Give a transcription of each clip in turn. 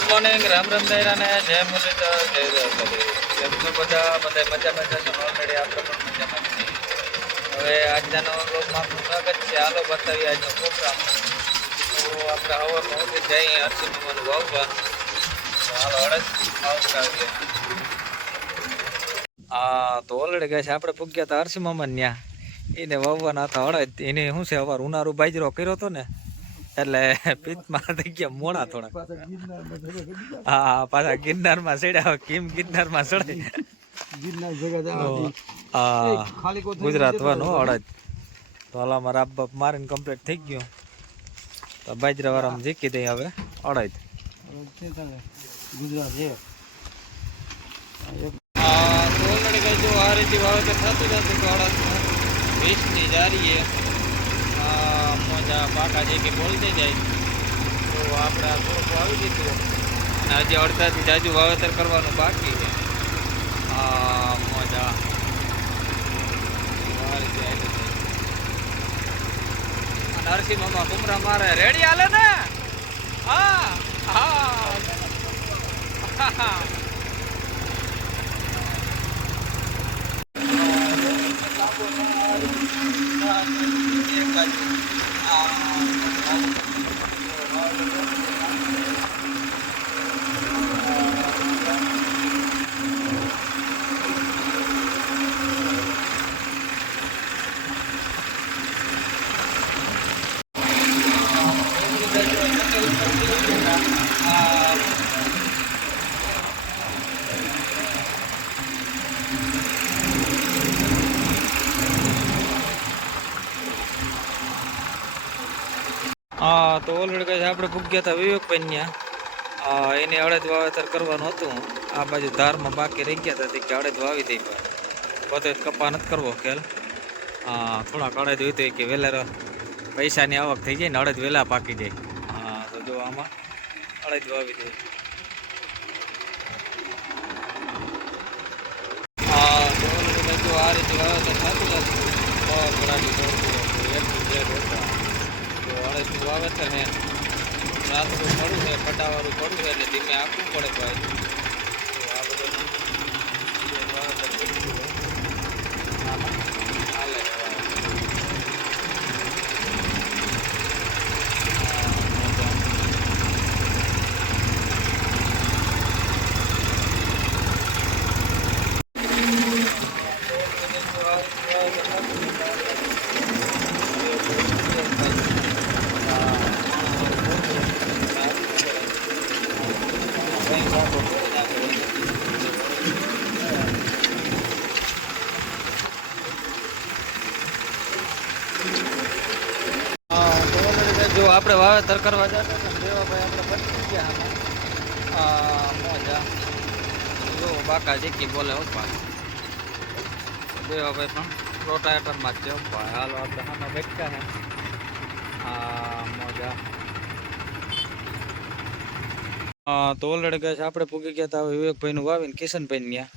Good morning, Ram Ram દાયરાને જય મુરલીધર, જય દ્વારકાધીશ. કેમ છો બધા મજામાં છો? ઓલરેડી આપણે પણ મજામાં છીએ. હવે આજના લોકમાં આપનું સ્વાગત છે. હાલો બતાવીએ આજનો પ્રોગ્રામ. તો આપણે હવારમાં ઉઠી જઈએ અરસી મામાનું વાવવા. તો હાલો અડદ વાવડાવીએ. હા, તો ઓલરેડી કહે છે આપણે પૂગ્યા હતા અરસી મામા ત્યાં. એને વાવવાના હતા અડદ. એને શું છે અવાર ઉનાળુ બાજરો કર્યો હતો ને, એટલે પીતમાં થઈ ગયા મોડા થોડા. હા, પાછા ગિરનારમાં ચડ્યા. કેમ ગિરનારમાં ચડે? ગુજરાત વન અડદ. તો હાલામાં રાપ બાપ મારીને કમ્પ્લીટ થઈ ગયું. તો બાજરા વાળામાં જીકી દઈ હવે અડદ. ગુજરાત છે. ઓલરેડી કઈ જો આ રીતે વાવેતર થતું જતું તો અડદ 20ની જારી મોજા પાકા જે કે બોલતી જાય. તો આપણે આ થોડુંક વાવી દીધું અને હજી અડધાથી જાજુ વાવેતર કરવાનું બાકી છે. મોજા નરસિંહ મામા કુમરા મારે રેડી હાલે ને. હા હા તો ઓલરેડી કહે આપણે ભૂગ્યા હતા વિવેકભાઈ ત્યાં. એને અડદ વાવેતર કરવાનું હતું. આ બાજુ ધારમાં બાકી રહી ગયા હતા કે અડદ વાવી દઈ. પોતે કપા નથી કરવો ખેલ. થોડાક અડદ હોય તો કે વહેલા પૈસાની આવક થઈ જાય ને અડદ વહેલા પાકી જાય. તો જો આમાં અડદ વાવી દે. તો ઓલરેડી જો આ રીતે વાવેતર થતું હતું. અડદનું વાવેતર ને રાતનું પડું છે, કટાવાળું પડું છે એટલે ધીમે આપવું પડે ભાઈ. તો આ બધું વાવેતર હાલે. જો આપણે વાવેતર કરવા જતા ને દેવાભાઈ આપણે બચી ગયા. મોજા જો બાકા જીકી બોલે પપ્પા. દેવાભાઈ પણ પ્રોટાઇટરમાં જ છે પપ્પા. હાલો આપણે સામે બેઠા હે. મોજા તો ઓલરેડી કહે છે આપણે પૂગી ગયા હતા વિવેકભાઈનું વાવીને કિશનભાઈ ત્યાં.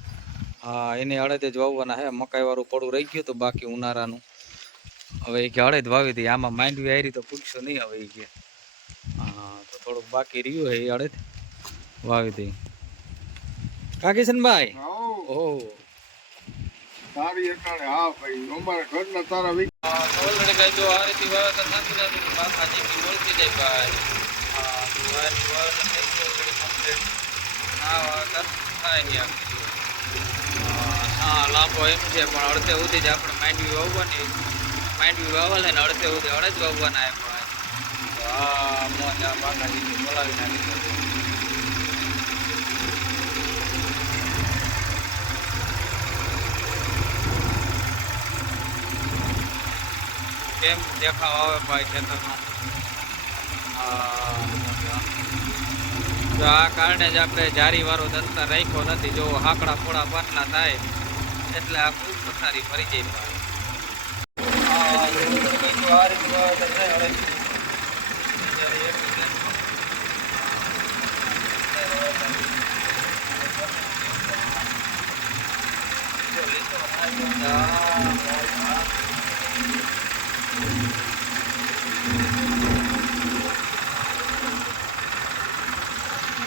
એને અડદ જ વાવવાના હે. મકાઈ વાળું પડું રહી ગયું તો બાકી ઉનાળાનું. હવે એ કે અડદ વાવી દઈએ. આમાં માંડવી આવી તો પૂછશો નહીં. હવે એ કે તો થોડુંક બાકી રહ્યું હે એ અડદ વાવી દઈએ. કા કિશનભાઈ? ઓહ તારી એકાણે હા ભાઈ અમારા ઘરના તારા ઓલરેડી કઈ જો આ રીતે વાવેતર નથી થતું બાકા જીકી બોલતી જાય ભાઈ. લાંબો એમ છે પણ અડધે સુધી જ આપણે માંડવી વાવવાની. માંડવી વાવવા ને અડધે સુધી અડદ વાવવાના ભાઈ. મોજા બાકાજી બોલાવી નાખી. કેમ દેખાવ આવે ભાઈ ખેતરમાં. તો આ કારણે જ આપણે જારી વાળો દંતર રાખ્યો નથી. જો હાકડા ફોડા પાટલા થાય એટલે આ ખૂબ પથારી ફરી જાય ભાઈ.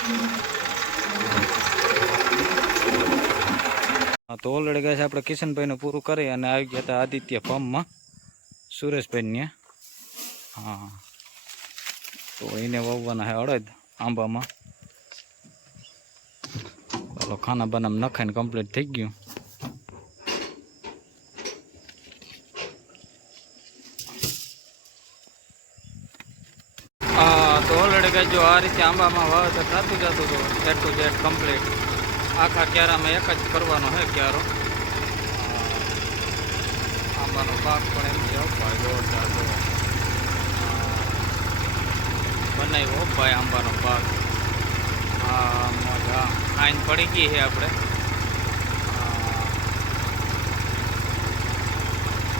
હા, તો ઓલરેડી ગાઈસ આપણે કિશનભાઈનું પૂરું કરી અને આવી ગયા હતા આદિત્ય ફાર્મમાં સુરેશભાઈને. હા, તો એને વાવવાના છે અડદ આંબામાં. ચાલો ખાના બનામ નખાઈને કમ્પ્લીટ થઈ ગયું. તો ઓલરેડી ગાઈસ જો આ રીતે આંબામાં વાવેતર થતું જતું હતું જેટ ટુ જેટ કમ્પ્લીટ. આખા ક્યારામાં એક જ કરવાનો છે ક્યારો. આંબાનો પાક પણ એમ છે ભાઈ જોરદાર જો બનાવ્યો ભાઈ આંબાનો પાક. હા મજા આઈન પડી ગઈ છે આપણે.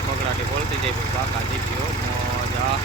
બગડાટી બોલતી જાય પાકા જીત્યો મજા.